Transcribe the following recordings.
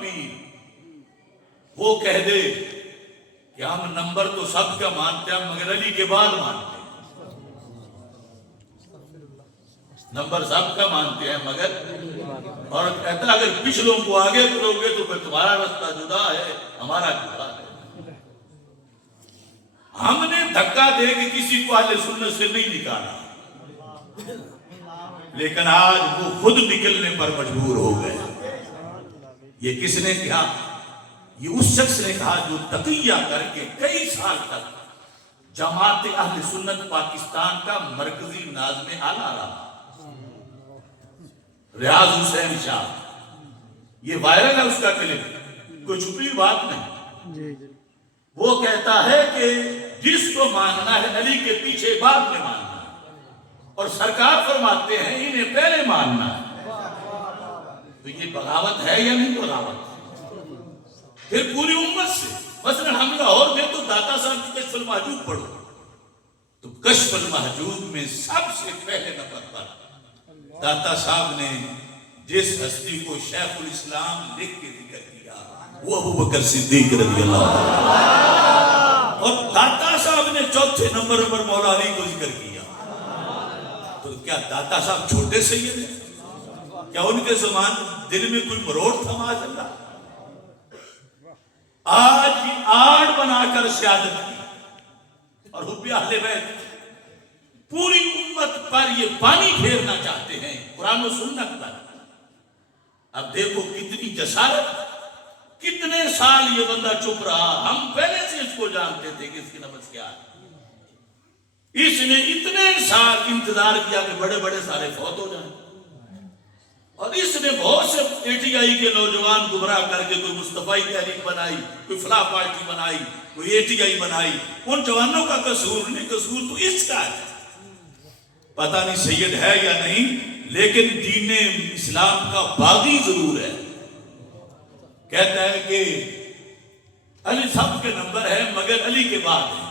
پیر وہ کہہ دے کہ ہم نمبر تو سب کا مانتے ہیں مگر علی کے بعد مانتے ہیں، نمبر سب کا مانتے ہیں مگر، اور کہتا ہے اگر پچھلوں کو آگے کرو گے تو پھر تمہارا راستہ جدا ہے ہمارا جدا ہے۔ ہم نے دھکا دے کے کسی کو اہل سنت سے نہیں نکالا، لیکن آج وہ خود نکلنے پر مجبور ہو گئے۔ یہ کس نے کہا؟ یہ اس شخص نے کہا جو تقیہ کر کے کئی سال تک جماعت اہل سنت پاکستان کا مرکزی ناظم اعلیٰ رہا، ریاض حسین شاہ۔ یہ وائرل ہے اس کا کلپ، کوئی چھپی بات نہیں۔ وہ کہتا ہے کہ جس کو ماننا ہے علی کے پیچھے بعد میں ماننا ہے، اور سرکار فرماتے ہیں انہیں پہلے ماننا ہے۔ تو یہ بغاوت ہے یا نہیں بغاوت؟ پھر پوری امت سے مثلا ہم لاہور میں تو داتا صاحب کی کشف المحجوب پڑھو، تو کشف المحجوب میں سب سے پہلے نمبر پر داتا صاحب نے جس ہستی کو شیخ الاسلام لکھ کے ذکر کیا وہ ابو بکر صدیق رضی اللہ عنہ، اور داتا صاحب نے چوتھے نمبر پر مولا علی کو ذکر کیا۔ تو کیا داتا صاحب چھوٹے سید ہیں؟ کیا ان کے زمان دل میں کوئی مروڑ تھا؟ ماشاءاللہ آج آڑ بنا کر سیادت کی اور حب اہل بیت پوری امت پر یہ پانی پھیرنا چاہتے ہیں، قرآن و سنت پر۔ اب دیکھو کتنی جسارت، کتنے سال یہ بندہ چپ رہا، ہم پہلے سے اس کو جانتے تھے کہ اس کی نبض کیا ہے۔ اس نے اتنے سال انتظار کیا کہ بڑے بڑے سارے فوت ہو جائیں، اور اس نے بہت سے اے ٹی آئی کے نوجوان گمراہ کر کے کوئی مصطفی تحریک بنائی، کوئی فلاح پارٹی بنائی، کوئی اے ٹی آئی بنائی۔ ان جوانوں کا قصور نہیں، قصور تو اس کا ہے۔ پتہ نہیں سید ہے یا نہیں، لیکن دین اسلام کا باغی ضرور ہے۔ کہتا ہے کہ علی سب کے نمبر ہے مگر علی کے بعد ہے،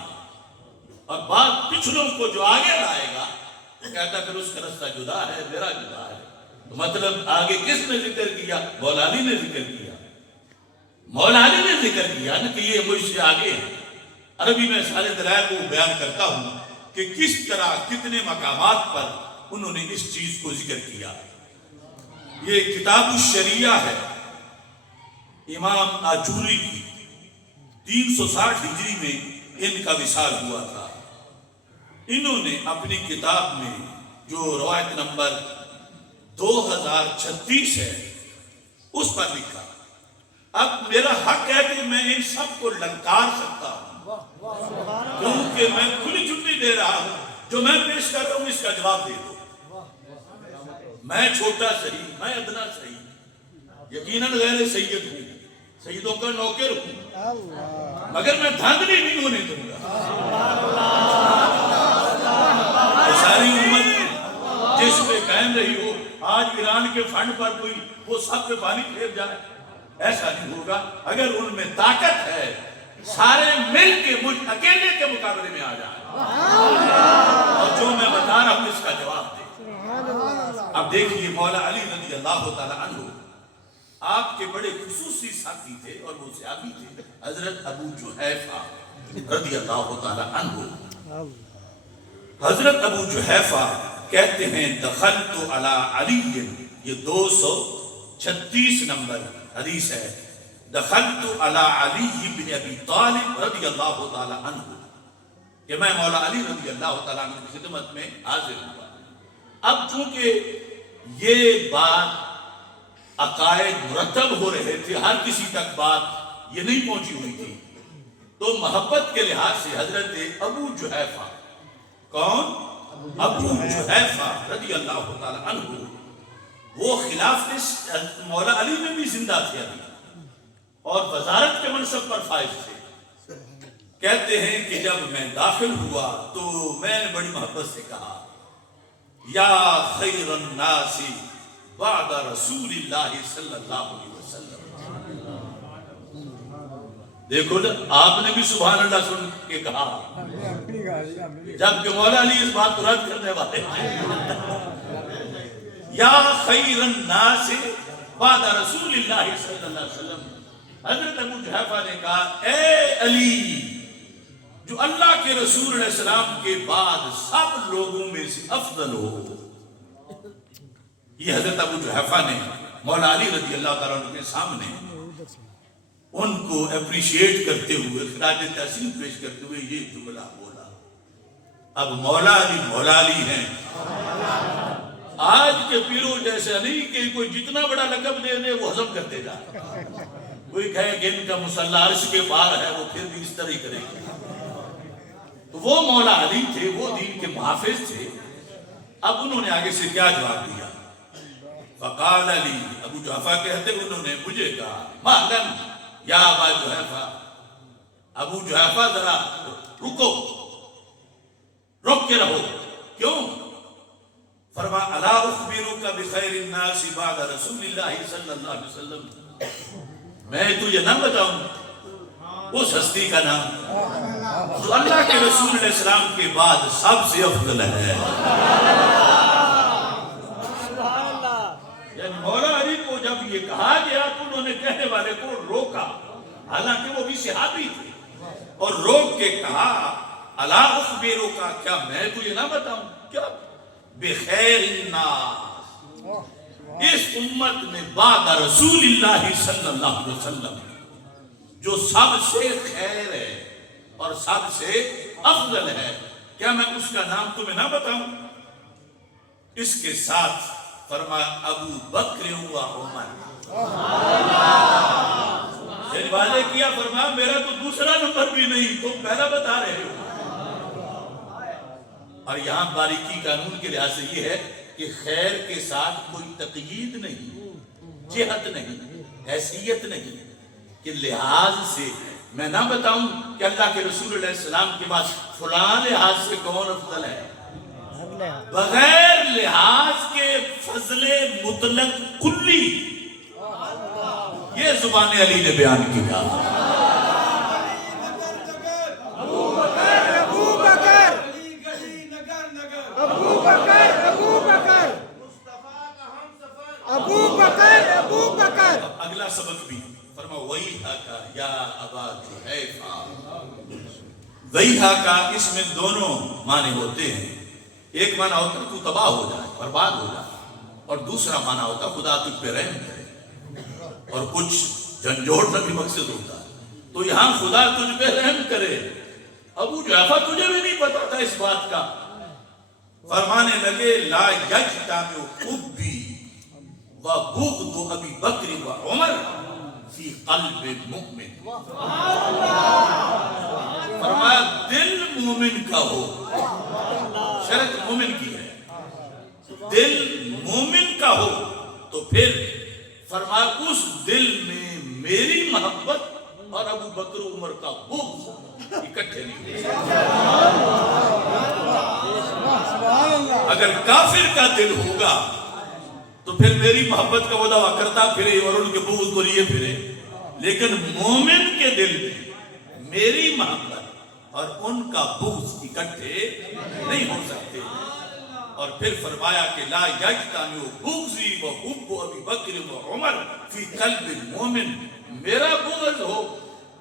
اور بعد پچھلوں کو جو آگے لائے گا کہتا ہے پھر اس کا رستہ جدا ہے، میرا جدا ہے۔ تو مطلب آگے کس نے ذکر کیا؟ مولا علی نے ذکر کیا، مولا علی نے ذکر کیا نا کہ یہ مجھ سے آگے ہے۔ عربی میں سارے دلائل کو بیان کرتا ہوں کہ کس طرح کتنے مقامات پر انہوں نے اس چیز کو ذکر کیا۔ یہ کتاب الشریعہ ہے امام آجوری کی، 360 ہجری میں ان کا وصال ہوا تھا۔ انہوں نے اپنی کتاب میں جو روایت نمبر 2036 ہے اس پر لکھا، اب میرا حق ہے کہ میں ان سب کو للکار سکتا ہوں، کیونکہ میں کھلی چھٹی دے رہا ہوں، جو میں پیش کر رہا ہوں اس کا جواب دے دو۔ میں چھوٹا صحیح، میں ادنا صحیح، یقیناً غیر سید ہوں، سیدوں کا نوکر ہوں، مگر میں دھاندلی نہیں ہونے دوں گا۔ ساری امت جس پہ قائم رہی ہو، آج ایران کے فنڈ پر کوئی وہ سب پہ پانی پھیر جائے، ایسا نہیں ہوگا۔ اگر ان میں طاقت ہے سارے مل کے مجھ اکیلے کے مقابلے میں آ جائیں، اور جو میں بتا رہا ہوں اس کا جواب دے۔ اب دیکھیے مولا علی رضی اللہ تعالی عنہ آپ کے بڑے خصوصی ساتھی تھے، اور وہ صحابی تھے حضرت ابو جحیفہ رضی اللہ تعالی عنہ۔ حضرت ابو جحیفہ کہتے ہیں دخلت علی علی، یہ 236 نمبر حدیث ہے، دخلت علی علی بن ابی طالب رضی اللہ تعالی عنہ، کہ میں مولا علی رضی اللہ تعالی عنہ کی خدمت میں حاضر ہوا۔ اب چونکہ یہ بات عقائد مرتب ہو رہے تھے، ہر کسی تک بات یہ نہیں پہنچی ہوئی تھی، تو محبت کے لحاظ سے حضرت ابو جحیفہ، کون؟ ابو جحیفہ رضی اللہ تعالی عنہ، وہ خلافت مولا علی میں بھی زندہ تھے ابھی، اور وزارت کے منصب پر فائز تھے۔ کہتے ہیں کہ جب میں داخل ہوا تو میں نے بڑی محبت سے کہا یا خیر الناس بعد رسول اللہ صلی اللہ علیہ وسلم۔ دیکھو نا، آپ نے بھی سبحان اللہ سن کے کہا، جبکہ مولا علی اس بات کو رد کرنے والے یا خیر الناس بعد رسول اللہ صلی اللہ علیہ وسلم، حضرت ابو جحیفہ نے کہا اے علی، جو اللہ کے رسول علیہ السلام کے بعد سب لوگوں میں سے افضل ہو۔ یہ حضرت ابو جحیفہ نے مولا علی رضی اللہ تعالیٰ عنہ کے سامنے ان کو اپریشیٹ کرتے ہوئے، خراج تحسین پیش کرتے ہوئے یہ جملہ بولا۔ اب مولا علی ہیں، آج کے پیروں جیسا نہیں کہ کوئی جتنا بڑا لقب دے دے وہ ہضم کرتے جا، کوئی کہے کہ ان کا مسلح عرش کے پار ہے، وہ پھر بھی اس طرح ہی کرے گا۔ تو وہ مولا علی تھے، وہ دین کے محافظ تھے۔ اب انہوں نے آگے سے کیا جواب دیا؟ فقال علی، ابو جحیفہ کہتے انہوں نے مجھے کہا مہلن یا ابا جحیفہ، ابو جحیفہ ذرا رکو، رک کے رہو۔ کیوں؟ فرما الا اخبرک بخیر الناس بعد رسول اللہ صلی اللہ علیہ وسلم، میں تجھے نہ بتاؤں اس ہستی کا نام جو اللہ کے رسول علیہ السلام کے بعد سب سے افضل ہے۔ یعنی مولا علی کو جب یہ کہا گیا تو انہوں نے کہنے والے کو روکا، حالانکہ وہ بھی صحابی تھے، اور روک کے کہا الا اخبرک، کیا میں تجھے نہ بتاؤں کیا بخیر الناس، اس امت میں بعد رسول اللہ صلی اللہ علیہ وسلم جو سب سے خیر ہے اور سب سے افضل ہے، کیا میں اس کا نام تمہیں نہ بتاؤں؟ اس کے ساتھ فرمایا ابو بکر و عمر، یعنی واضح کیا، فرمایا میرا تو دوسرا نمبر بھی نہیں، تم پہلا بتا رہے ہو۔ اور یہاں باریکی قانون کے لحاظ سے یہ ہے کہ خیر کے ساتھ کوئی تقیید نہیں، جہت نہیں، حیثیت نہیں کہ لحاظ سے میں نہ بتاؤں کہ اللہ کے رسول علیہ السلام کے بعد فلاں لحاظ سے کون افضل ہے، بغیر لحاظ کے فضل مطلق کلی یہ زبان علی نے بیان کیا۔ اگلا سبق بھی فرما ویحک یا ابا جحیفہ، ویحک کا اس میں دونوں معنی ہوتے ہیں، ایک معنی ہوتا ہے تو تباہ ہو جائے، برباد ہو جائے، اور دوسرا معنی ہوتا ہے خدا تجھ پہ رحم کرے، اور کچھ جھنجھوڑ کا بھی مقصد ہوتا ہے۔ تو یہاں خدا تجھ پہ رحم کرے، ابو جحیفہ تجھے بھی نہیں پتا تھا اس بات کا، فرمانے لگے لا یجتمع حبی و بغض ابی بکر و عمر فی قلب مؤمن، فرمایا دل مومن کا ہو، شرط مومن کی ہے، دل مومن کا ہو تو پھر فرمایا اس دل میں میری محبت اور ابو بکر و عمر کا بغض اکٹھے نہیں ہو۔ اگر کافر کا دل ہوگا تو پھر میری محبت کا وہ دعویٰ کرتا پھرے اور ان کے بغض کو لیے پھرے، لیکن مومن کے دل میں میری محبت اور ان کا بغض اکٹھے نہیں ہو سکتے۔ اور پھر فرمایا کہ لا یجتمع بغضی و حب ابی بکر و عمر فی قلب مومن، میرا بغض ہو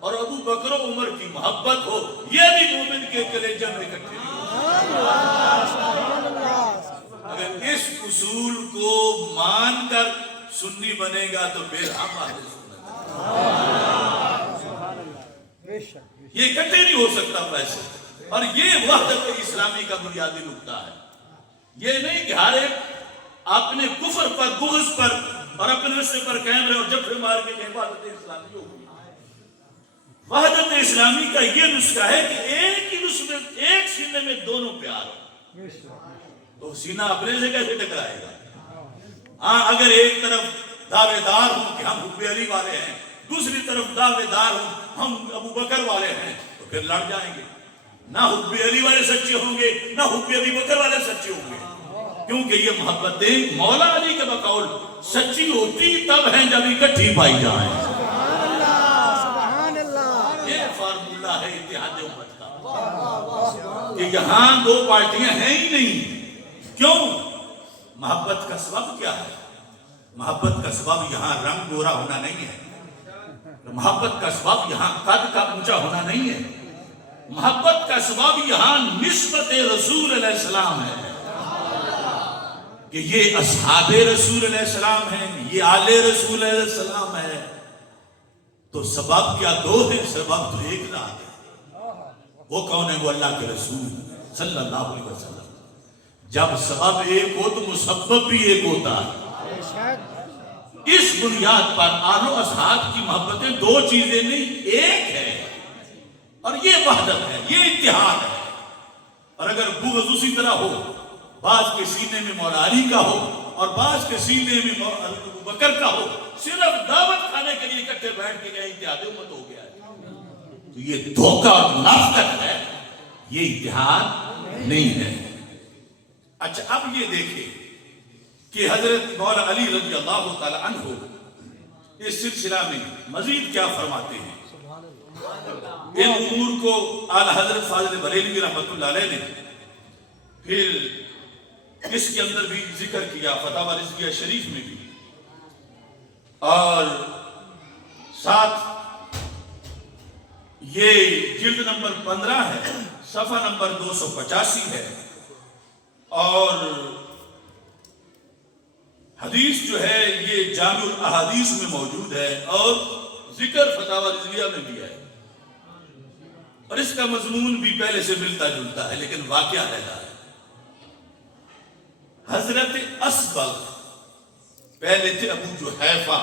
اور ابو بکر و عمر کی محبت ہو، یہ بھی مومن کے کلیجہ میں اکٹھے نہیں ہو۔ اگر اس اصول کو مان کر سنی بنے گا تو پھر ہم اہل سنت، یہ اکٹھے نہیں ہو سکتا ویسے۔ اور یہ وحدت اسلامی کا بنیادی نقطہ ہے، یہ نہیں کہ ہر ایک اپنے کفر پر، بغض پر اور اپنے رشتے پر قائم رہے اور جب مار کے وحدت اسلامی ہوگی۔ وحدت اسلامی کا یہ نسخہ ہے کہ ایک ہی نسخے، ایک سینے میں دونوں پیار ہو، تو سینہ اپنے سے کیسے ٹکرائے گا؟ ہاں اگر ایک طرف دعوے دار ہوں کہ ہم حب علی والے ہیں، دوسری طرف دعوے دار ہوں ہم ابو بکر والے ہیں، تو پھر لڑ جائیں گے، نہ حب علی والے سچے ہوں گے نہ حب ابی بکر والے سچے ہوں گے، کیونکہ یہ محبتیں مولا علی کے بقول سچی ہوتی تب ہیں جب اکٹھی پائی جائیں۔ یہ فارمولہ ہے اتحاد امت کا کہ یہاں دو پارٹیاں ہیں ہی نہیں۔ کیوں؟ محبت کا سبب کیا ہے؟ محبت کا سبب یہاں رنگ گورا ہونا نہیں ہے، محبت کا سبب یہاں قد کا اونچا ہونا نہیں ہے، محبت کا سبب یہاں نسبت رسول علیہ السلام ہے کہ یہ اصحاب رسول علیہ السلام ہیں، یہ آل رسول علیہ السلام ہے۔ تو سبب کیا دو ہے؟ سبب تو ایک ذات ہے، وہ کون ہے؟ وہ اللہ کے رسول صلی اللہ علیہ وسلم۔ جب سبب ایک ہو تو مسبب بھی ایک ہوتا ہے۔ اس بنیاد پر آل و اصحاب کی محبتیں دو چیزیں نہیں، ایک ہے، اور یہ وحدت ہے، یہ اتحاد ہے۔ اور اگر بغض اسی طرح ہو، بعض کے سینے میں مولا علی کا ہو اور بعض کے سینے میں ابو بکر کا ہو، صرف دعوت کھانے کے لیے اکٹھے بیٹھ کے گئے، اتحاد امت ہو گیا ہے، تو یہ دھوکہ اور منافقت ہے، یہ اتحاد نہیں ہے۔ اچھا، اب یہ دیکھیں کہ حضرت مولا علی رضی اللہ تعالی عنہ اس سلسلہ میں مزید کیا فرماتے ہیں۔ ان امور کو اعلی حضرت فاضل بریلوی رحمۃ اللہ علیہ نے پھر اس کے اندر بھی ذکر کیا، فتاوی رضویہ شریف میں بھی، اور ساتھ یہ جلد نمبر 15 ہے، صفحہ نمبر 285 ہے، اور حدیث جو ہے یہ جامع الاحادیث میں موجود ہے، اور ذکر فتاوی رضویہ میں بھی ہے، اور اس کا مضمون بھی پہلے سے ملتا جلتا ہے لیکن واقعہ علیحدہ ہے۔ حضرت اسبغ پہلے تھے ابو جحیفہ،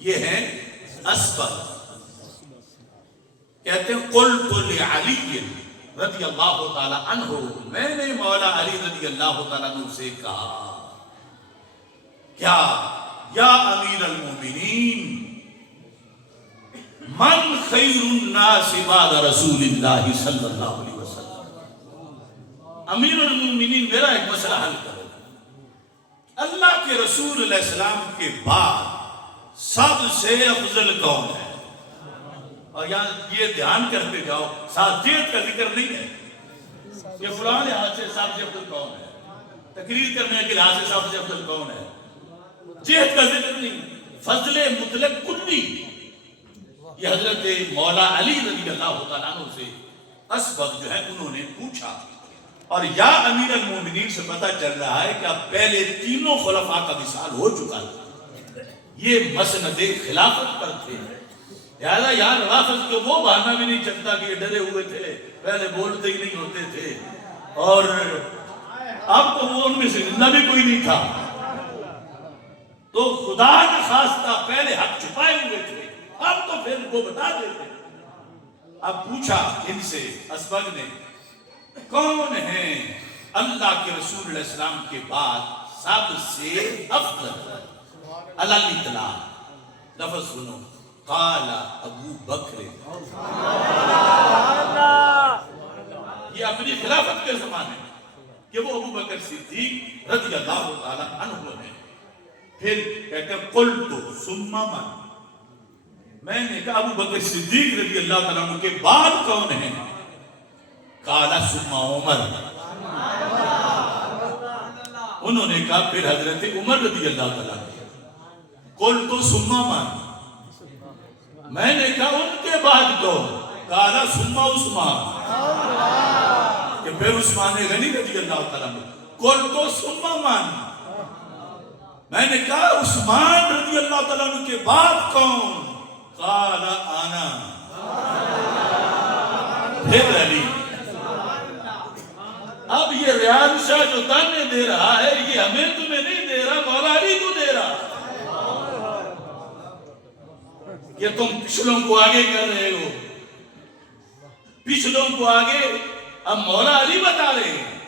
یہ ہیں اسبغ، کہتے ہیں قلت لعلی رضی اللہ تعالی عنہ، میں نے مولا علی رضی اللہ تعالیٰ عنہ سے کہا، کیا یا امیر المومنین، من خیر الناس بعد رسول اللہ صلی اللہ علیہ وسلم، امیر المومنین میرا ایک مسئلہ حل کرو، اللہ کے رسول علیہ السلام کے بعد سب سے افضل کون ہے؟ اور یہاں یہ دھیان کرتے جاؤ، ساتھیت کا ذکر نہیں ہے کہ فلاں لحاظ سے سب سے افضل کون ہے، تقریر کرنے کے لحاظ سے سب سے افضل کون ہے، جہت کا ذکر نہیں، فضل مطلق کلی۔ یہ حضرت مولا علی رضی اللہ تعالیٰ عنہ سے اسبغ جو ہے انہوں نے پوچھا، اور یا امیر المومنین سے پتہ چل رہا ہے کہ اب پہلے تینوں خلفاء کا مثال ہو چکا ہے، یہ مسند خلافت پر تھے، لہذا یہاں روافض کو وہ بہانہ بھی نہیں چلتا کہ یہ ڈرے ہوئے تھے، پہلے بولتے ہی نہیں ہوتے تھے، اور اب تو وہ ان میں سے زندہ بھی کوئی نہیں تھا، تو خدا کا خواستہ پہلے حق چھپائے ہوئے تھے، اب تو پھر وہ بتا دیتے۔ اب پوچھا ان سے اسبغ نے، کون ہیں اللہ کے رسول علیہ السلام کے بعد سب سے افضل؟ اللہ اطلاع، لفظ سنو، قال ابو بکر، یہ اپنی خلافت کے زمانے کہ وہ ابو بکر صدیق رضی اللہ تعالی عنہ ہیں۔ پھر کہتے ہیں قلت ثم من، میں نے کہا ابو بکر صدیق رضی اللہ تعالیٰ عنہ کے بعد کون ہیں؟ قال ثم عمر، انہوں نے کہا پھر حضرت عمر رضی اللہ تعالیٰ عنہ۔ قلت ثم من، میں نے کہا ان کے بعد کون؟ قال ثم عثمان، کہ پھر عثمان غنی رضی اللہ تعالیٰ عنہ۔ قلت ثم من، میں نے کہا عثمان رضی اللہ تعالیٰ عنہ کے بعد کون؟ قال انا، پھر علی۔ اب یہ ریاض شاہ جو تانے دے رہا ہے یہ ہمیں تمہیں نہیں دے رہا، مولا علی کو دے رہا، یہ تم پچھلوں کو آگے کر رہے ہو، پچھلوں کو آگے، اب مولا علی بتا رہے ہیں۔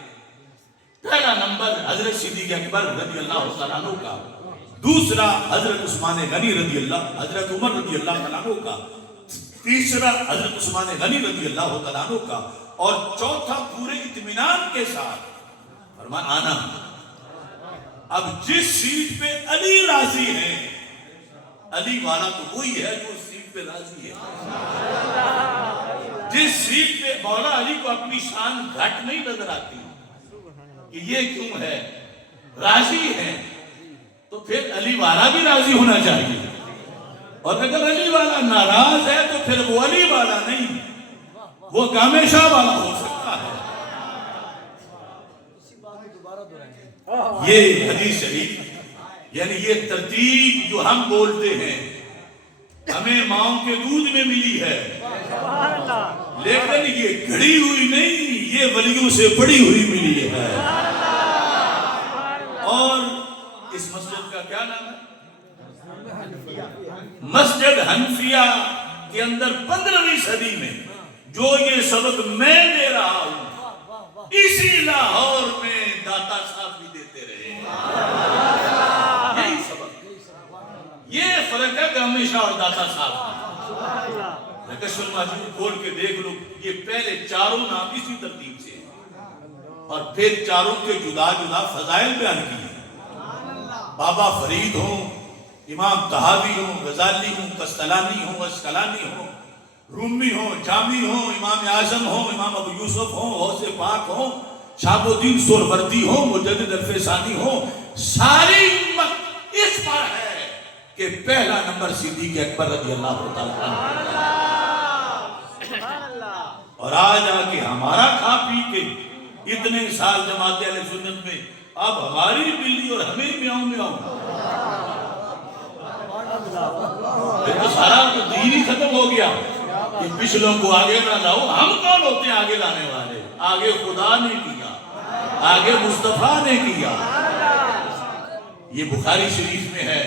پہلا نمبر حضرت صدیق اکبر رضی اللہ تعالیٰ عنہ کا، دوسرا حضرت عثمان غنی رضی اللہ، حضرت عمر رضی اللہ تعالیٰ عنہ کا، تیسرا حضرت عثمان غنی رضی اللہ تعالیٰ عنہ کا، اور چوتھا پورے اطمینان کے ساتھ فرمایا آنا۔ اب جس سیٹ پہ علی راضی ہے، علی والا تو وہی ہے جو اس سیٹ پہ راضی ہے۔ جس سیٹ پہ مولا علی کو اپنی شان گھٹ نہیں نظر آتی کہ یہ کیوں ہے، راضی ہے، تو پھر علی والا بھی راضی ہونا چاہیے، اور اگر علی والا ناراض ہے تو پھر وہ علی والا نہیں، وہ کامل شاہ والا ہو سکتا ہے۔ یہ حدیث شریف یعنی یہ ترتیب جو ہم بولتے ہیں ہمیں ماؤں کے دودھ میں ملی ہے، لیکن یہ گھڑی ہوئی نہیں، یہ ولیوں سے بڑی ہوئی ملی ہے۔ اور اس مسجد کا کیا نام ہے؟ مسجد حنفیہ کے اندر 15ویں صدی میں جو یہ سبق میں دے رہا ہوں، اسی لاہور میں داتا صاحب بھی دیتے رہے۔ یہی سبق، یہ فرق ہے کہ ہمیشہ اور داتا صاحب کشف الماجد کھول کے دیکھ لو، یہ پہلے چاروں نام اسی ترتیب سے اور پھر چاروں کے جدا جدا فضائل بیان کیے۔ بابا فرید ہوں، امام طحاوی ہوں، غزالی ہوں، قسطلانی ہوں، اسقلانی ہوں، رومی ہوں، جامی ہوں، امام اعظم ہوں، امام ابو یوسف ہوں، غوث پاک ہوں، شہاب الدین سہروردی ہوں، مجدد الفسانی ہوں، ساری امت اس پر ہے کہ پہلا نمبر صدیق اکبر رضی اللہ تعالیٰ عنہ۔ اور آج آ کے ہمارا کھا پی کے اتنے سال جماعت اہل سنت میں اب ہماری بلی اور ہمیں میاؤں میاؤں، تو سارا دین ہی ختم ہو گیا کہ پچھلوں کو آگے نہ لاؤ۔ ہم کون ہوتے ہیں آگے لانے والے؟ آگے خدا نے کیا، آگے مصطفیٰ نے کیا۔ یہ بخاری شریف میں ہے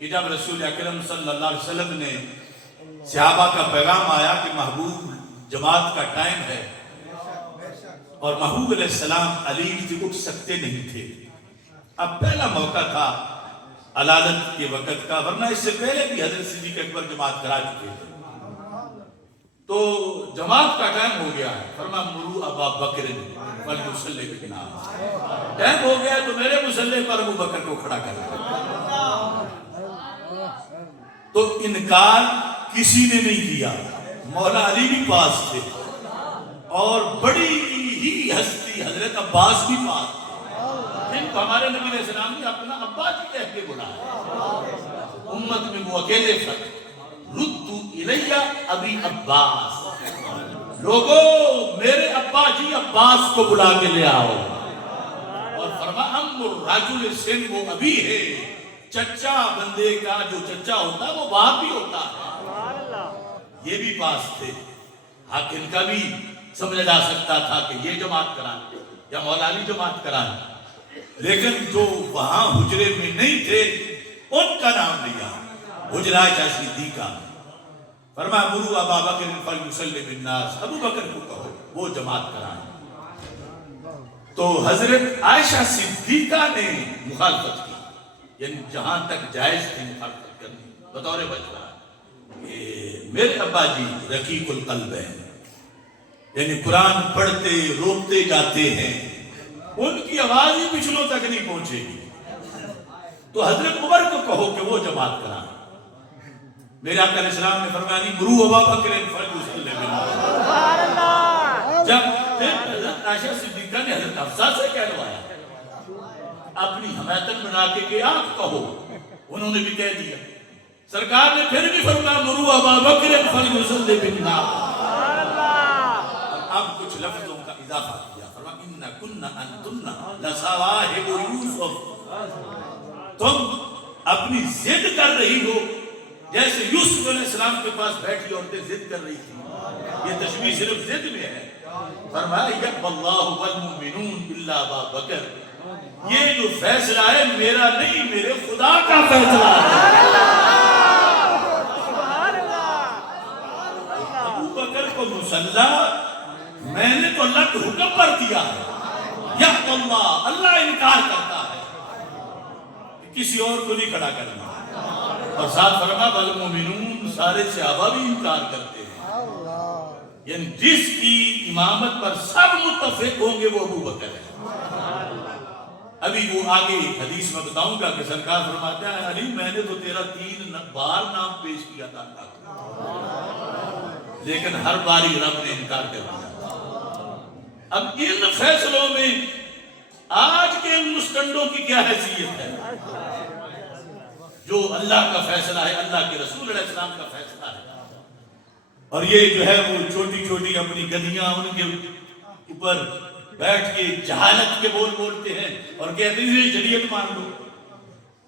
کہ جب رسول اکرم صلی اللہ علیہ وسلم نے صحابہ کا پیغام آیا کہ محبوب جماعت کا ٹائم ہے، اور محبوب علیہ السلام علی سے اٹھ سکتے نہیں تھے۔ اب پہلا موقع تھا علالت کے وقت کا، ورنہ اس سے پہلے بھی حضرت صدیق اکبر جماعت کرا چکے تھے۔ تو جماعت کا ٹائم ہو گیا ہے، فرما مرو ابا بکر فلیصلی بالناس، ٹائم ہو گیا تو میرے مصلی پر ابو بکر کو کھڑا کر دیا۔ تو انکار کسی نے نہیں کیا، مولا علی بھی پاس تھے اور بڑی ہی ہستی حضرت عباس بھی پاس تھے، جن کو ہمارے نبی علیہ السلام نے اپنا ابا جی کہہ کے بلایا۔ امت میں وہ اکیلے فرق، ردو الیہ ابی عباس، لوگو میرے ابا جی عباس کو بلا کے لے آؤ۔ اور فرما ام الرجل سن وہ ابھی ہے، چچا بندے کا جو چچا ہوتا ہے وہ باپ بھی ہوتا ہے۔ یہ بھی پاس تھے، حق ان کا بھی سمجھا جا سکتا تھا کہ یہ جماعت کرائیں یا مولا علی جماعت کرائیں، لیکن جو وہاں حجرے میں نہیں تھے ان کا نام لیا، حجرہ عائشہ صدیقہ۔ فرمایا مرو ابا بکر فلیصلی بالناس، ابو بکر کو کہو وہ جماعت کرائیں۔ تو حضرت عائشہ صدیقہ نے مخالفت کی، یعنی جہاں تک جائز تھی مخالفت کرنی، بطور بچہ میرے ابا جی رقیق القلب ہیں، یعنی قرآن پڑھتے روکتے جاتے ہیں، ان کی آواز ہی پچھلوں تک نہیں پہنچے گی، تو حضرت عمر کو کہو کہ وہ جماعت کرائیں۔ میرے آقا علیہ السلام نے فرمایا نہیں مرو ابا بکر فلیصلی بالناس۔ جب حضرت عائشہ صدیقہ نے حضرت حفصہ سے کہلوایا، اپنی حمایتن بنا کے کہ آپ کہو، انہوں نے بھی کہہ دیا۔ سرکار نے پھر بھی فرمایا مرو ابا بکر فلیصلی بالناس۔ اب کچھ لفظوں کا اضافہ کیا، فرمایا ان کن انتن لصواحب یوسف، تم اپنی ضد کر رہی ہو جیسے یوسف علیہ السلام کے پاس بیٹھی عورتیں ضد کر رہی تھی۔ یہ تشبیہ صرف ضد میں ہے۔ فرمایا یقب اللہ والمؤمنون الا ابا بکر، یہ جو فیصلہ ہے میرا نہیں، میرے خدا کا فیصلہ ہے۔ ابو بکر کو مسلح میں نے تو اللہ کے حکم پر دیا ہے، یقب اللہ، اللہ انکار کرتا ہے، کسی اور کو نہیں کھڑا کرنا۔ اور ساتھ فرما والمؤمنون، سارے صحابہ بھی انکار کرتے ہیں، یعنی جس کی امامت پر سب متفق ہوں گے وہ ابو بکر ہے۔ ابھی وہ آگے حدیث میں بتاؤں گا کہ سرکار فرماتا ہے علی میں نے تو تیرا 3 بار نام پیش کیا تھا، لیکن ہر باری رب نے انکار کر دیا۔ اب ان فیصلوں میں آج کے مستنڈوں کی کیا حیثیت ہے؟ جو اللہ کا فیصلہ ہے، اللہ کے رسول علیہ السلام کا فیصلہ ہے۔ اور یہ جو ہے وہ چھوٹی چھوٹی اپنی گدیاں ان کے اوپر بیٹھ کے جہالت کے بول بولتے ہیں اور کہتے ہیں شریعت مان لو۔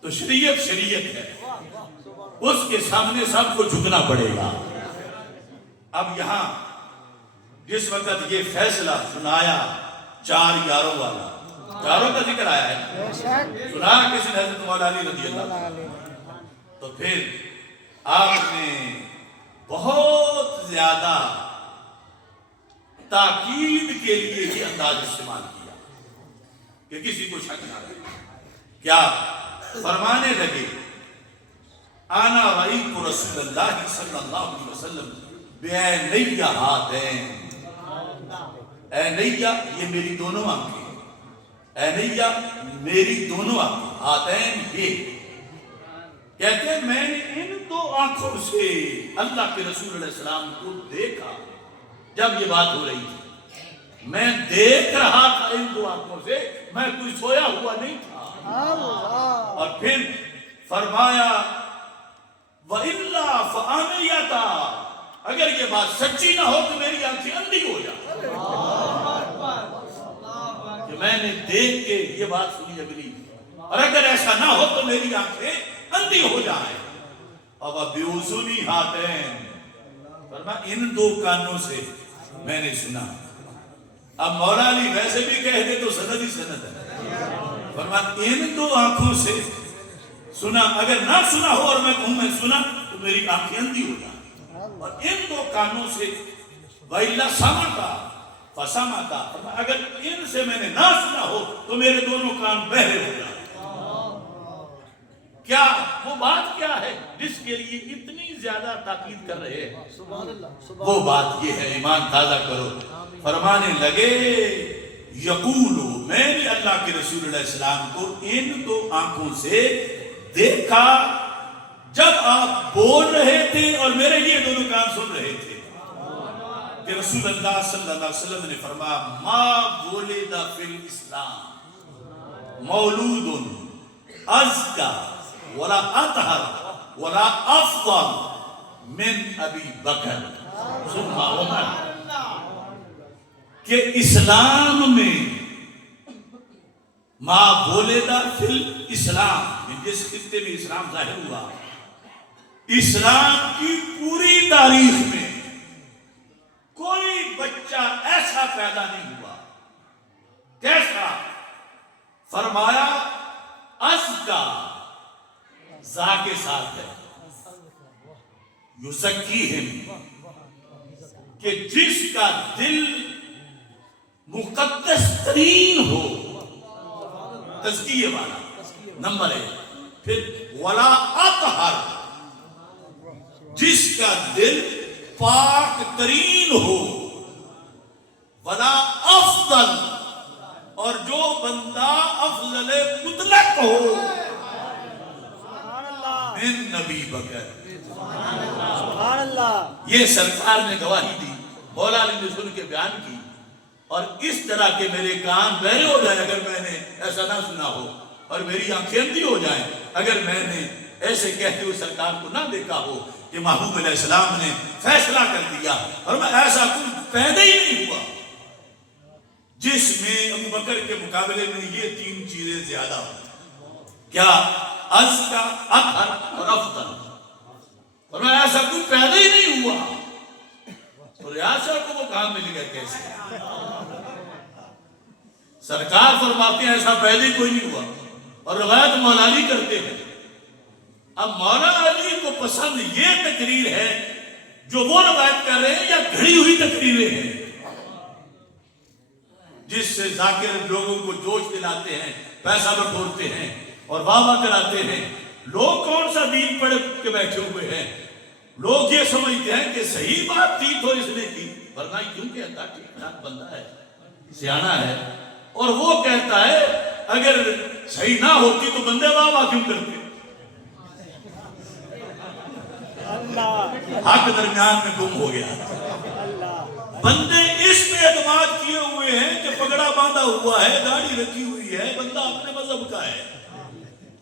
تو شریعت شریعت ہے، اس کے سامنے سب کو جھکنا پڑے گا۔ اب یہاں جس وقت یہ فیصلہ سنایا 4 یاروں والا، چاروں کا ذکر آیا ہے، سنا کسی نے حضرت مولا علی رضی اللہ عنہ، تو پھر آپ نے بہت زیادہ تاکید کے لیے یہ انداز استعمال کیا کہ کسی کو شک نہ رہے۔ کیا فرمانے لگے، آنا رأیت رسول اللہ صلی اللہ علیہ وسلم بعینی ہاتین، عینیہ یہ میری دونوں آنکھیں، عینیہ میری دونوں آنکھیں، ہاتین یہ کہتے ہیں میں نے ان 2 آنکھوں سے اللہ کے رسول علیہ السلام کو دیکھا۔ جب یہ بات ہو رہی تھی میں دیکھ رہا تھا ان 2 آنکھوں سے، میں کوئی سویا ہوا نہیں تھا۔ اور پھر فرمایا وَإِلَّا فَأَمِيَتَا، اگر یہ بات سچی نہ ہو تو میری آنکھیں اندھی ہو جائیں۔ کہ میں نے دیکھ کے یہ بات سنی اگلی، اور اگر ایسا نہ ہو تو میری آنکھیں اندھی ہو جائیں۔ اب بیوزنی ہاتین، فرمایا ان 2 کانوں سے میں نے سنا۔ اب مولا علی ویسے بھی کہہ دے تو سند ہی سند ہے، فرمایا ان 2 آنکھوں سے سنا، اگر نہ سنا ہو اور میں کہوں میں سنا تو میری آنکھیں اندھی ہو جائیں۔ اور ان 2 کانوں سے وَإِلَّا سَمَعْتَ فَسَمَعْتَ، اگر ان سے میں نے نہ سنا ہو تو میرے دونوں کان بہرے ہو جائیں۔ کیا وہ بات کیا ہے جس کے لیے اتنی زیادہ تاکید کر رہے ہیں؟ وہ بات یہ ہے، ایمان تازہ کرو۔ فرمانے لگے یقولو، میں نے اللہ کے رسول علیہ السلام کو ان 2 آنکھوں سے دیکھا جب آپ بول رہے تھے اور میرے یہ دونوں کان سن رہے تھے کہ رسول اللہ صلی اللہ علیہ وسلم نے فرمایا ما ولد فی الاسلام مولود ازکا ولا اطہر ولا افضل من ابی بکر ثم عمر، کہ اسلام میں ما ولد فی الاسلام، جس خطے میں اسلام ظاہر ہوا، اسلام کی پوری تاریخ میں کوئی بچہ ایسا پیدا نہیں ہوا۔ کیسا؟ فرمایا ازکا، زا کے ساتھ ہے، یزکیہم، کہ جس کا دل مقدس ترین ہو، تزکیہ والا نمبر 1۔ پھر ولا اطہر، جس کا دل پاک ترین ہو، ولا افضل، اور جو بندہ افضل مطلق ہو، من نبی بکر، یہ سرکار نے گواہی دی، مولا علی نے سن کے بیان کی۔ اور اس طرح کے میرے کان بہرے ہو جائیں اگر میں نے ایسا نہ سنا ہو، اور میری آنکھیں اندھی ہو جائیں اگر میں نے ایسے کہتے ہوئے سرکار کو نہ دیکھا ہو کہ محبوب علیہ السلام نے فیصلہ کر دیا، اور میں ایسا کچھ پیدا ہی نہیں ہوا جس میں ابو بکر کے مقابلے میں یہ 3 چیزیں زیادہ ہوں۔ کیا؟ ازکا، اطہر اور افضل، اور میں ایسا کچھ پیدا ہی نہیں ہوا۔ تو ریاست کو وہ کہاں مل گیا کیسے؟ سرکار فرماتے ہیں ایسا پیدا ہی کوئی نہیں ہوا، اور روایت مولا علی کرتے ہیں۔ اب مولا علی کو پسند یہ تقریر ہے جو وہ روایت کر رہے ہیں یا گھڑی ہوئی تقریریں ہیں جس سے ذاکر لوگوں کو جوش دلاتے ہیں، پیسہ بٹورتے ہیں اور واہ واہ کراتے ہیں؟ لوگ کون سا دین پڑھ کے بیٹھے ہوئے ہیں؟ لوگ یہ سمجھتے ہیں کہ صحیح بات تھی تو اس نے کی، ورنہ کیوں کہتا؟ ٹھیک ٹھاک بندہ ہے، سیانا ہے، اور وہ کہتا ہے اگر صحیح نہ ہوتی تو بندے واہ واہ کیوں کرتے؟ حق درمیان میں گم ہو گیا۔ بندے اس پہ اعتماد کیے ہوئے ہیں کہ پگڑا باندھا ہوا ہے، داڑھی رکھی ہوئی ہے، بندہ اپنے مذہب کا ہے،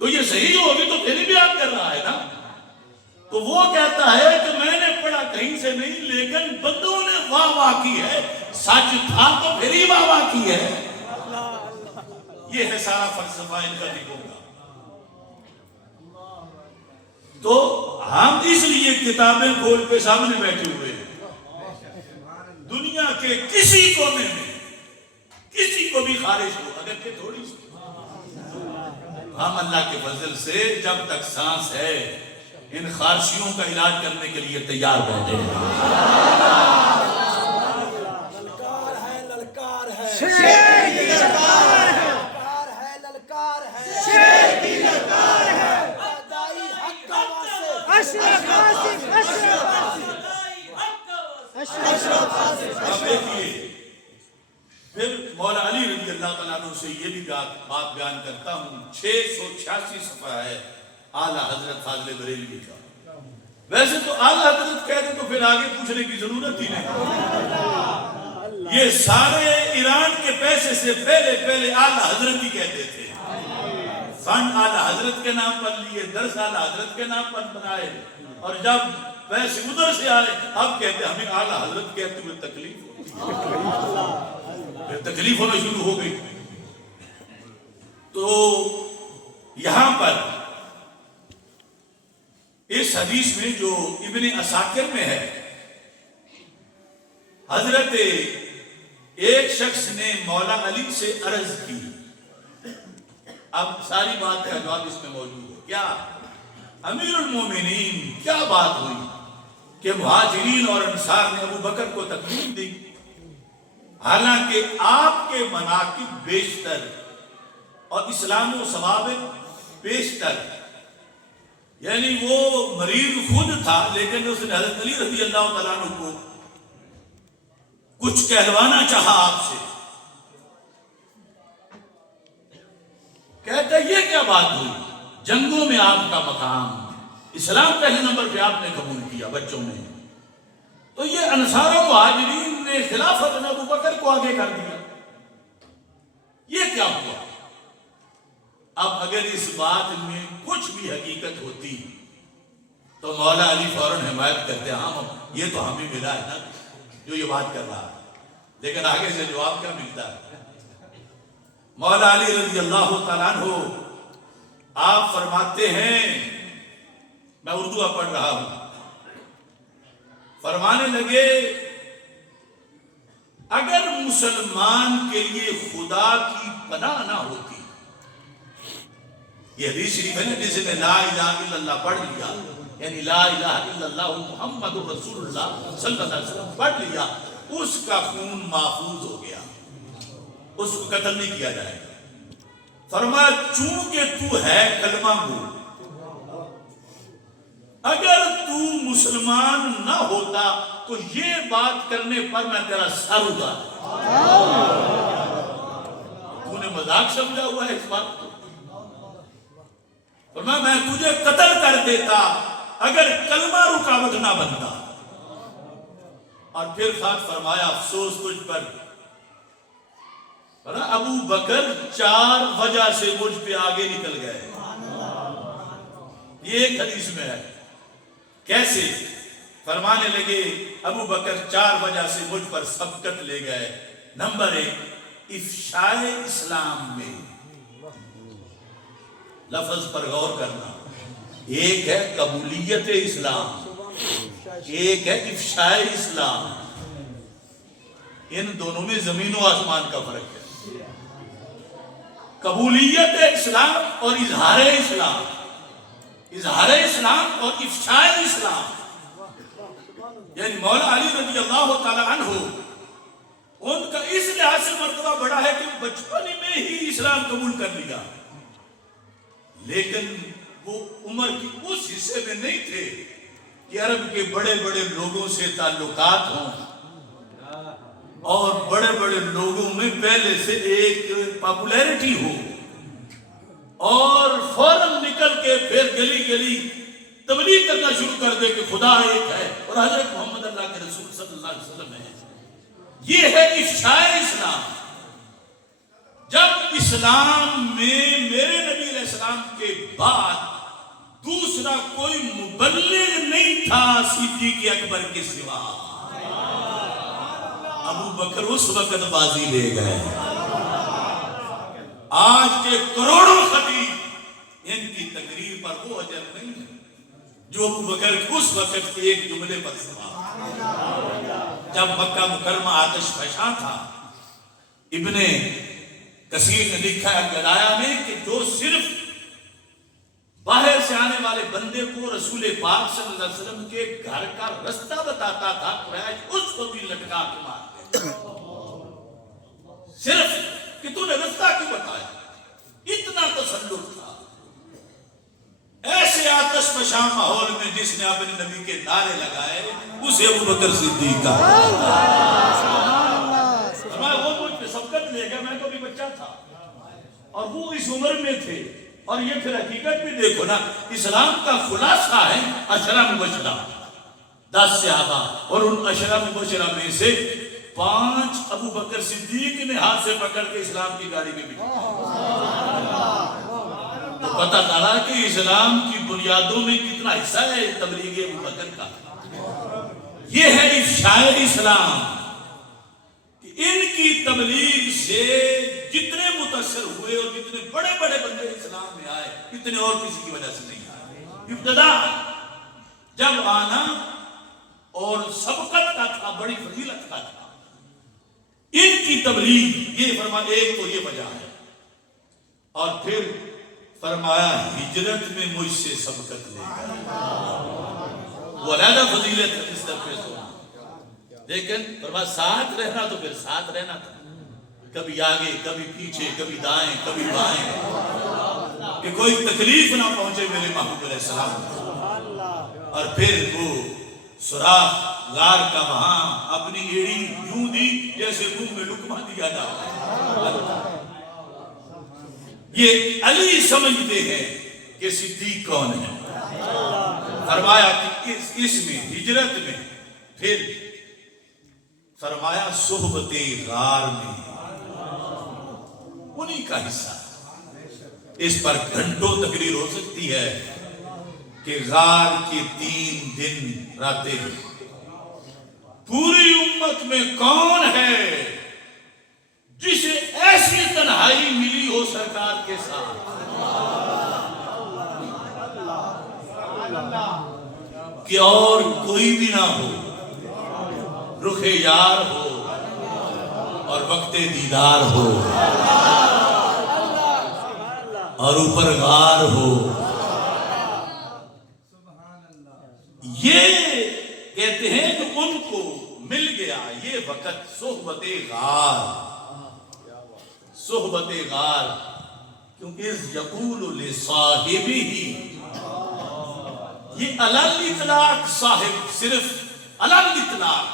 تو یہ صحیح ہوگی تو پھر بھی آپ کر رہا ہے نا. تو وہ کہتا ہے کہ میں نے پڑھا کہیں سے نہیں، لیکن بندوں نے واہ واہ کی ہے، سچ تھا تو پھر ہی واہ واہ کی ہے. یہ ہے سارا فلسفہ ان کا دیکھوں گا. تو ہم اس لیے کتابیں کھول کے سامنے بیٹھے ہوئے ہیں. دنیا کے کسی کونے میں کسی کو بھی خارج ہو اگر کہ تھوڑی سی، ہم اللہ کے فضل سے جب تک سانس ہے ان خارشیوں کا علاج کرنے کے لیے تیار بیٹھے ہیں. للکار ہے، للکار ہے، شیر کی للکار ہے، للکار ہے، للکار ہے، شیر کی للکار ہے. فدائی حق کا واسطے، اشرف آصف، اشرف آصف، اشرف آصف. اب دیکھیے پھر مولا علی رضی اللہ تعالیٰ عنہ سے یہ بھی بات بیان کرتا ہوں. 686 صفحہ ہے اعلیٰ حضرت فاضل بریلوی کا. ویسے تو اعلیٰ حضرت کہتے تو پھر آگے پوچھنے کی ضرورت ہی نہیں. یہ سارے ایران کے پیسے سے پہلے اعلیٰ حضرت ہی کہتے تھے. فنڈ اعلیٰ حضرت کے نام پر لیے، درس اعلیٰ حضرت کے نام پر بنائے، اور جب پیسے ادھر سے آئے اب کہتے ہمیں اعلیٰ حضرت کہتے ہوئے تکلیف ہوتی. پھر تکلیف ہونا شروع ہو گئی. تو یہاں پر اس حدیث میں جو ابن عساکر میں ہے، حضرت ایک شخص نے مولا علی سے عرض کی. اب ساری بات کا جواب اس میں موجود ہے. کیا امیر المومنین کیا بات ہوئی کہ مہاجرین اور انصار نے ابو بکر کو تکلیف دی، حالانکہ آپ کے مناقب بیشتر اور اسلام و ثوابت بیشتر. یعنی وہ مریض خود تھا لیکن اس نے حضرت علی رضی اللہ تعالیٰ عنہ کو کچھ کہلوانا چاہا آپ سے. کہتا یہ کیا بات ہوئی، جنگوں میں آپ کا مقام، اسلام پہلے نمبر پہ آپ نے قبول کیا بچوں میں، تو یہ انصار و مہاجرین نے خلافت میں ابو بکر کو آگے کر دیا، یہ کیا ہوا؟ اب اگر اس بات میں کچھ بھی حقیقت ہوتی تو مولا علی فوراً حمایت کرتے، ہاں یہ تو ہمیں ملا ہے نا جو یہ بات کر رہا ہے. لیکن آگے سے جواب کیا ملتا ہے؟ مولا علی رضی اللہ تعالیٰ عنہ آپ فرماتے ہیں، میں اردو اب پڑھ رہا ہوں، فرمانے لگے اگر مسلمان کے لیے خدا کی پناہ نہ ہوتی، یہ حدیث شریف ہے نا، جسے نے لا الہ الا اللہ پڑھ لیا، یعنی لا الہ الا اللہ محمد رسول اللہ صلی اللہ علیہ وسلم پڑھ لیا، اس کا خون محفوظ ہو گیا، اس کو قتل نہیں کیا جائے گا. فرمایا چونکہ تو ہے کلمہ گو، اگر تو مسلمان نہ ہوتا تو یہ بات کرنے پر میں تیرا سر اتار. تو نے مذاق سمجھا ہوا ہے اس بات کو. فرمایا میں تجھے قتل کر دیتا اگر کلمہ رکاوٹ نہ بنتا. اور پھر ساتھ فرمایا افسوس تجھ پر، ابو بکر 4 وجہ سے مجھ پہ آگے نکل گئے. یہ ایک حدیث میں ہے. کیسے؟ فرمانے لگے ابو بکر 4 وجہ سے مجھ پر سبقت لے گئے. نمبر 1 افشاء اسلام میں، لفظ پر غور کرنا، ایک ہے قبولیت اسلام، ایک ہے افشاء اسلام. ان دونوں میں زمین و آسمان کا فرق ہے. قبولیت اسلام اور اظہار اسلام، اظہار اسلام اور افشاء اسلام. یعنی مولا علی رضی اللہ تعالی عنہ ان کا اس لحاظ سے مرتبہ بڑا ہے کہ بچپن میں ہی اسلام قبول کر لیا، لیکن وہ عمر کی اس حصے میں نہیں تھے کہ عرب کے بڑے بڑے لوگوں سے تعلقات ہوں اور بڑے بڑے لوگوں میں پہلے سے ایک پاپولیرٹی ہو اور فوراً نکل کے پھر گلی گلی تبلیغ کرنا شروع کر دے کہ خدا ایک ہے اور حضرت محمد اللہ کے رسول صلی اللہ علیہ وسلم ہے. یہ ہے افشاء اسلام. جب اسلام میں میرے نبی علیہ السلام کے بعد دوسرا کوئی مبلغ نہیں تھا صدیق اکبر کے سوا، ابو بکر اس وقت بازی لے گئے۔ آج کے کروڑوں خطیب ان کی تقریر پر وہ اجر نہیں ہے جو ابو بکر اس وقت کے ایک جملے پر سوا۔ جب مکہ مکرمہ آتش فشاں تھا، ابن کثیر نے لکھا ہے گلایا میں کہ جو صرف باہر سے آنے والے بندے کو رسول پاک صلی اللہ علیہ وسلم کے گھر کا رستہ بتاتا تھا، قریش اس کو بھی لٹکا کے مارتے، صرف کہ تو نے رستہ کیوں بتایا، اتنا تسلط تھا۔ ایسے آتش فشاں ماحول میں جس نے اپنے نبی کے نعرے لگائے اسے ابو بکر صدیق کا وہ مجھ پہ سبقت لے گا، میں تو بھی بچہ تھا اور وہ اس عمر میں تھے۔ اور یہ پھر حقیقت بھی دیکھو نا، اسلام کا خلاصہ ہے عشرہ مبشرہ، 10 صحابہ، اور ان عشرہ مبشرہ میں سے 5 ابو بکر صدیق نے ہاتھ سے پکڑ کے اسلام کی گاڑی میں بٹھایا۔ تو پتہ چلا کہ اسلام کی بنیادوں میں کتنا حصہ ہے تبلیغ ابو بکر کا۔ یہ ہے افشاء اسلام، کہ ان کی تبلیغ سے جتنے متاثر ہوئے اور جتنے بڑے بڑے بندے اسلام میں آئے، اتنے اور کسی کی وجہ سے نہیں آئے۔ ابتدا جب آنا اور سبقت کا تھا، بڑی فضیلت کا تھا، ان کی تبلیغ، یہ فرمایا ایک تو یہ وجہ ہے، اور پھر فرمایا ہجرت میں مجھ سے سبقت لے گا، وہ علیحدہ فضیلت ہے اس طرح پہ سونا۔ لیکن فرمایا ساتھ رہنا تو پھر ساتھ رہنا تھا، کبھی آگے کبھی پیچھے، کبھی دائیں کبھی بائیں، کہ کوئی تکلیف نہ پہنچے میرے محبوب علیہ السلام۔ اور پھر وہ سوراخ غار کا وہاں اپنی ایڑی یوں دی جیسے منہ میں لقمہ دیا جاتا ہے۔ یہ علی سمجھتے ہیں کہ صدیق کون ہے۔ فرمایا کہ اس میں ہجرت میں، پھر فرمایا صحبت غار میں، انہی کا حصہ۔ اس پر گھنٹوں تقریر ہو سکتی ہے کہ غار کے 3 دن راتیں، پوری امت میں کون ہے جسے ایسی تنہائی ملی ہو سرکار کے ساتھ، کہ اور کوئی بھی نہ ہو، رخ یار ہو اور وقت دیدار ہو اور اوپر غار ہو۔ یہ کہتے ہیں کہ ان کو مل گیا یہ وقت صحبت غار، صحبت غار، کیونکہ یقول لصاحبہ، یہ علل اطلاق صاحب، صرف علل اطلاق،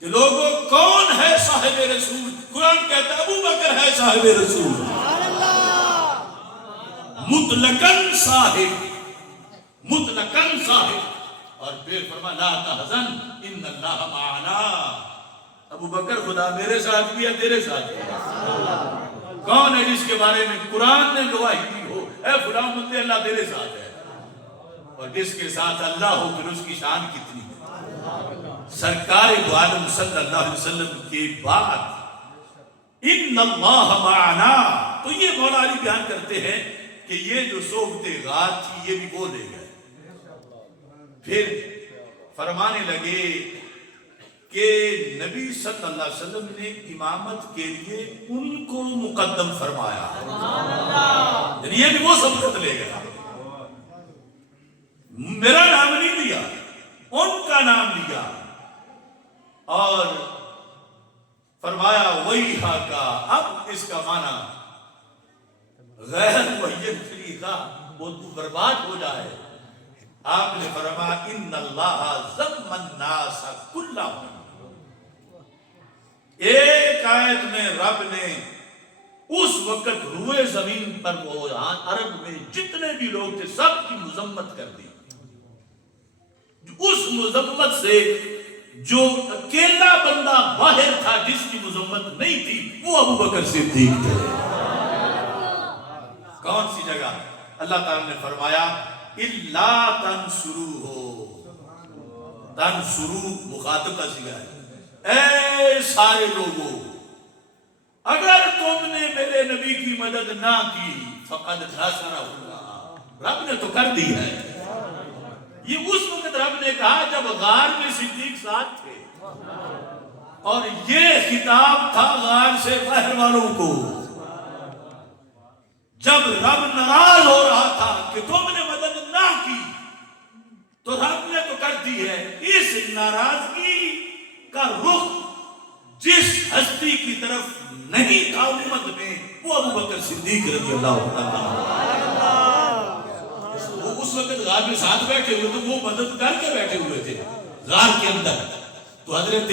کہ لوگوں کون ہے صاحب رسول؟ قرآن کہتا ہے ابو بکر ہے صاحب رسول، مطلقاً صاحب، مطلقاً صاحب۔ اور پھر فرمایا لا تحزن ان اللہ معنا، ابو بکر خدا میرے ساتھ بھی ہے تیرے ساتھ بھی ہے۔ کون ہے جس کے بارے میں قرآن نے گواہی دی ہو اے فلاں بندے اللہ تیرے ساتھ ہے، اور جس کے ساتھ اللہ ہو پھر اس کی شان کتنی ہے۔ سرکار دو عالم صلی اللہ علیہ وسلم کے بعد ان اللہ معنا، تو یہ مولا علی بیان کرتے ہیں کہ یہ جو صحبت غار تھی یہ بھی وہ لے گئے۔ پھر فرمانے لگے کہ نبی صلی اللہ علیہ وسلم نے امامت کے لیے ان کو مقدم فرمایا، یعنی یہ بھی وہ سبقت لے گیا، میرا نام نہیں لیا، ان کا نام لیا۔ اور فرمایا ویہا کا، اب اس کا معنی غیر معین طریقہ وہ برباد ہو جائے۔ آپ نے فرمایا ان اللہ ذم الناس کلہم، ایک آیت میں رب نے اس وقت روئے زمین پر وہ عرب میں جتنے بھی لوگ تھے سب کی مذمت کر دی۔ اس مذمت سے جو اکیلا بندہ باہر تھا جس کی مذمت نہیں تھی وہ ابو بکر صدیق تھے. کون سی جگہ؟ اللہ تعالیٰ نے فرمایا اِلَّا تَنْصُرُوهُ. تنصرو مخاطب کا صیغہ ہے. اے سارے لوگوں اگر تم نے میرے نبی کی مدد نہ کی فقد نصرہ اللہ. رب نے تو کر دی ہے. یہ اس وقت رب نے کہا جب غار میں صدیق ساتھ تھے اور یہ خطاب تھا غار سے باہر والوں کو. جب رب ناراض ہو رہا تھا کہ تم نے مدد نہ کی تو رب نے تو کر دی ہے. اس ناراضگی کا رخ جس ہستی کی طرف نہیں تھا امت میں وہ ابو بکر صدیق رضی اللہ عنہ. وہ اس وقت غار میں ساتھ بیٹھے ہوئے تو وہ مدد کر کے بیٹھے ہوئے تھے غار کے اندر. تو حضرت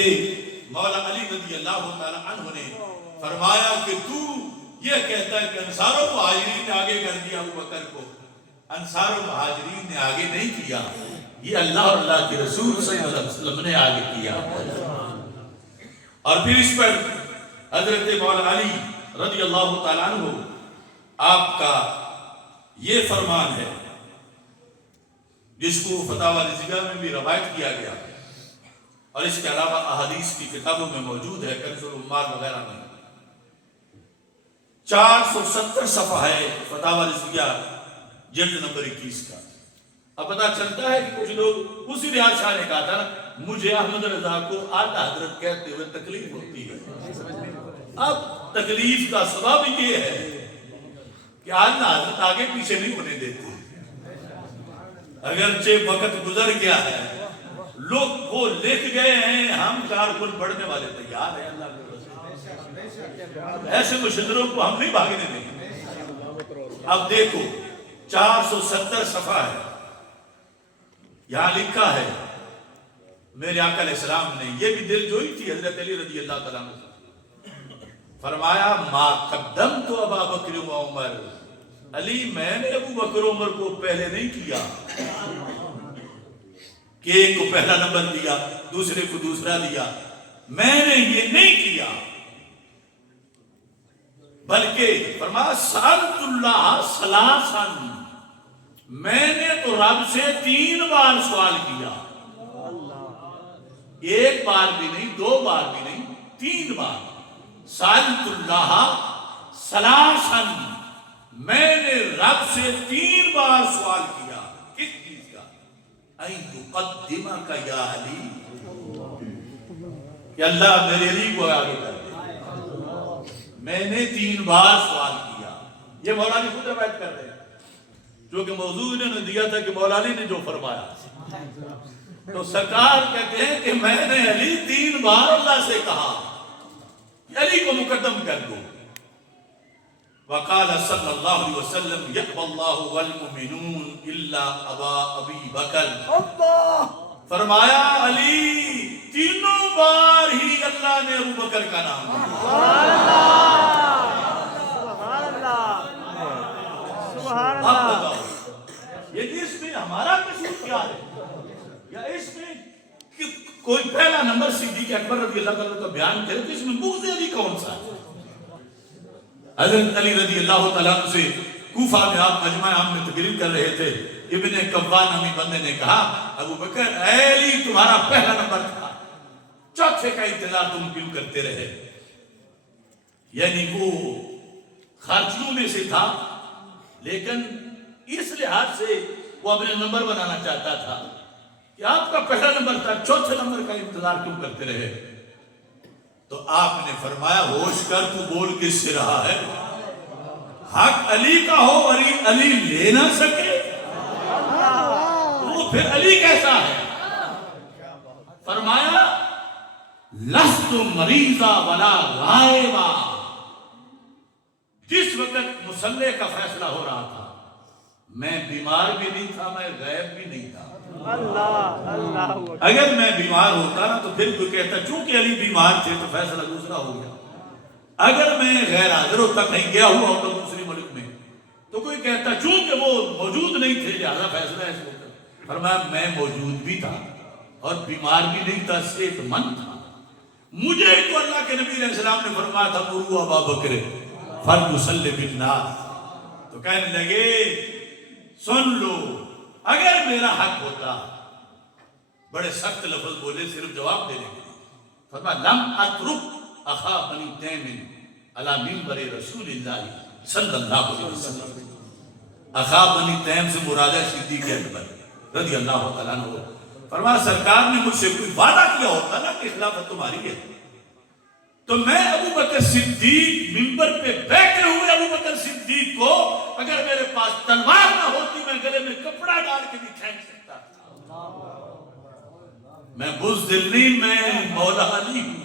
مولا علی رضی اللہ تعالی عنہ نے فرمایا کہ تو یہ کہتا ہے کہ انصار و مہاجرین نے آگے کر دیا ابو بکر کو. انصار و مہاجرین نے آگے نہیں کیا, یہ اللہ اور اللہ کے رسول صلی اللہ علیہ وسلم نے آگے کیا. اور پھر اس پر حضرت مولا علی رضی اللہ تعالیٰ عنہ آپ کا یہ فرمان ہے جس کو فتاوی رضیہ میں بھی روایت کیا گیا اور اس کے علاوہ احادیث کی کتابوں میں موجود ہے, کنز الاموال وغیرہ میں. 470 صفحہ ہے فتاوی رضیہ جلد نمبر 21 کا. اب پتہ چلتا ہے کہ کچھ لوگ اسی ریاض شاہ نے کہا تھا مجھے احمد رضا کو اعلیٰ حضرت کہتے ہوئے تکلیف ہوتی ہے. اب تکلیف کا سبب یہ ہے کہ اعلیٰ حضرت آگے پیچھے نہیں ہونے دیتے. اگرچہ وقت گزر گیا ہے, لوگ وہ لکھ گئے ہیں, ہم کارکن پڑھنے والے تیار ہیں. اللہ کے رسول ایسے مشدروں کو ہم نہیں بھاگنے دیں. اب دیکھو 470 صفحہ ہے, یہاں لکھا ہے میرے آقا علیہ السلام نے, یہ بھی دل جوئی تھی حضرت علی رضی اللہ تعالیٰ عنہ, فرمایا ما قدمت ابا بکر و عمر. علی میں نے ابو بکر و عمر کو پہلے نہیں کیا کہ ایک کو پہلا نمبر دیا دوسرے کو دوسرا دیا, میں نے یہ نہیں کیا, بلکہ فرمایا سألت اللہ ثلاثا, میں نے تو رب سے 3 بار سوال کیا. ایک بار بھی نہیں, 2 بار بھی نہیں, 3 بار. سألت اللہ ثلاثا, میں نے رب سے 3 بار سوال کیا. کس چیز کا؟ این یقدمک یا علی, کہ اللہ میرے علی کو آگے کر دے. میں نے 3 بار سوال کیا. یہ مولا علی خود روایت کر رہے ہیں, جو کہ موضوع انہوں نے دیا تھا کہ مولا علی نے جو فرمایا. تو سرکار کہتے ہیں کہ میں نے علی 3 بار اللہ سے کہا کہ علی کو مقدم کر دو. وقال صلی اللہ علیہ وسلم یقبل اللہ والمؤمنون الا ابی بکر. فرمایا علی 3 بار ہی اللہ نے ابو بکر کا نام لیا. اب بتاؤ یہ اس میں ہمارا قصور کیا ہے, یا اس میں کہ کوئی پہلا نمبر صدیق اکبر رضی اللہ تعالیٰ کا بیان کرے تو اس میں بغض علی کون سا ہے؟ حضرت علی رضی اللہ تعالیٰ عنہ سے کوفہ میں آپ مجمع عام میں تقریر کر رہے تھے. ابن قوان نامی بندے نے کہا ابو بکر اے علی تمہارا پہلا نمبر تھا, چوتھے کا انتظار تم کیوں کرتے رہے؟ یعنی وہ خارجیوں میں سے تھا, لیکن اس لحاظ سے وہ اپنے نمبر بنانا چاہتا تھا کہ آپ کا پہلا نمبر تھا, چوتھے نمبر کا انتظار کیوں کرتے رہے؟ تو آپ نے فرمایا ہوش کر, تو بول کس سے رہا ہے؟ حق علی کا ہو علی لے نہ سکے وہ پھر علی کیسا ہے؟ فرمایا لست مریضا ولا غائبا. جس وقت مصلح کا فیصلہ ہو رہا تھا میں بیمار بھی نہیں تھا, میں غائب بھی نہیں تھا. اگر میں بیمار ہوتا نا تو پھر کوئی کہتا چونکہ علی بیمار تھے تو فیصلہ دوسرا ہو گیا. اگر میں غیر حاضر ہوتا کہیں گیا ہوا ہوتا دوسری ملک میں تو کوئی کہتا چونکہ وہ موجود نہیں تھے لہذا فیصلہ ایسے ہوتا. فرمایا میں موجود بھی تھا اور بیمار بھی نہیں تھا، صحت مند تھا. مجھے تو اللہ کے نبی علیہ السلام نے فرمایا تھا مروا ابا بکر فلیصلی بالناس، تو کہنے لگے سن لو اگر میرا حق ہوتا. بڑے سخت لفظ بولے صرف جواب دینے کے لیے. فرمایا لم اترک اخا بنی تیم علی منبر رسول اللہ صلی اللہ علیہ وسلم. اخا بنی تیم سے مراد ہے صدیق اکبر رضی اللہ تعالیٰ عنہ. فرمایا سرکار نے مجھ سے کوئی وعدہ کیا ہوتا نا کہ خلافت تمہاری ہے، تو میں ابو بکر صدیق منبر پہ بیٹھے ہوئے ابو بکر صدیق کو اگر میرے پاس تلوار نہ ہوتی میں گلے میں کپڑا ڈال کے بھی پھینک سکتا تھا. میں بزدل نہیں، میں مولا علی ہوں.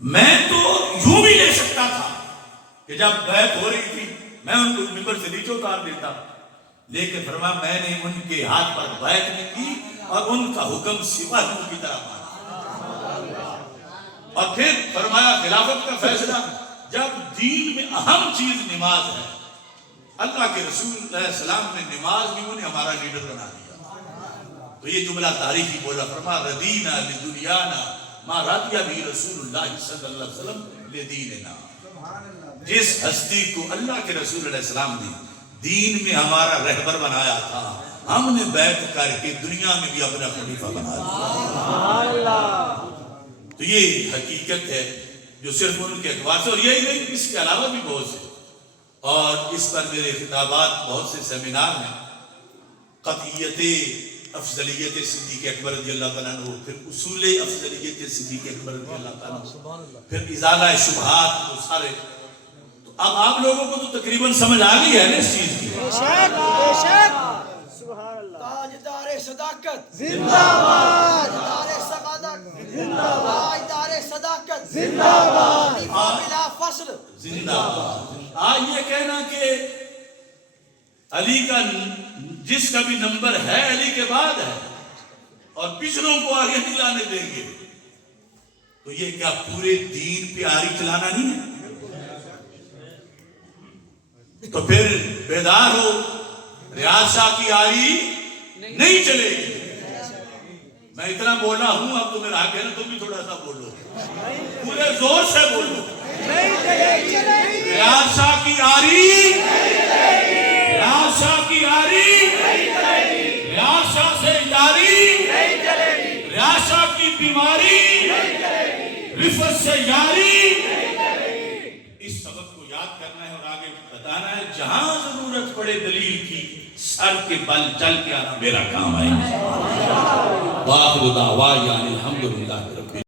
میں تو یوں بھی لے سکتا تھا کہ جب بیعت ہو رہی تھی میں ان کو منبر سے نیچے اتار دیتا، لیکن فرمایا میں نے ان کے ہاتھ پر بیعت نہیں کی اور ان کا حکم سپاہیوں کی طرح مانا. اور پھر فرمایا خلافت کا فیصلہ جب دین میں اہم چیز نماز ہے، اللہ کے رسول علیہ السلام نے نماز بھی انہیں ہمارا لیڈر بنا دیا. تو یہ جملہ تاریخی بولا. فرمایا ردینا لدنیانا ما رضی بھی رسول اللہ صلی اللہ علیہ وسلم لدیننا. جس ہستی کو اللہ کے رسول علیہ السلام نے دین میں ہمارا رہبر بنایا تھا ہم نے بیعت کر کے دنیا میں بھی اپنا خلیفہ بنا لیا. تو یہ حقیقت ہے جو صرف ان کے اعتبار سے، اور یہی نہیں اس کے علاوہ بھی بہت سے، اور اس پر میرے خطابات بہت سے سیمینار ہیں. قطعیت افضلیت صدیق اکبر رضی اللہ تعالیٰ عنہ، پھر اصول افضلیت صدیق اکبر رضی اللہ تعالیٰ عنہ، پھر ازالہ شبہات، وہ سارے. تو اب آپ لوگوں کو تو تقریباً سمجھ آ گئی ہے نا اس چیز کی. بے شک سبحان اللہ. تاجدار صداقت زندہ باد، تاجدار سعادت زندہ باد، تاجدار صداقت زندہ باد، خلیفہ بلا فصل زندہ باد. آج یہ کہنا کہ علی کا جس کا بھی نمبر ہے علی کے بعد ہے اور پچھلوں کو آگے نہیں لانے دیں گے، تو یہ کیا پورے دین پہ آری چلانا نہیں ہے؟ تو پھر بیدار ہو، ریاض شاہ کی آری نہیں چلے گی. میں اتنا بولا ہوں، اب تو میرا حق ہے نا، تم بھی تھوڑا سا بولو، پورے زور سے بولو. ریاض شاہ کی آری، ریاض شاہ کی آری، ریاض شاہ سے یاری، ریاض شاہ کی بیماری، رفت سے یاری. اس سبق کو یاد کرنا ہے اور آگے بتانا ہے. جہاں ضرورت پڑے دلیل کی، سر کے بل چل کے آنا میرا کام ہے. وآخر دعوانا الحمدللہ.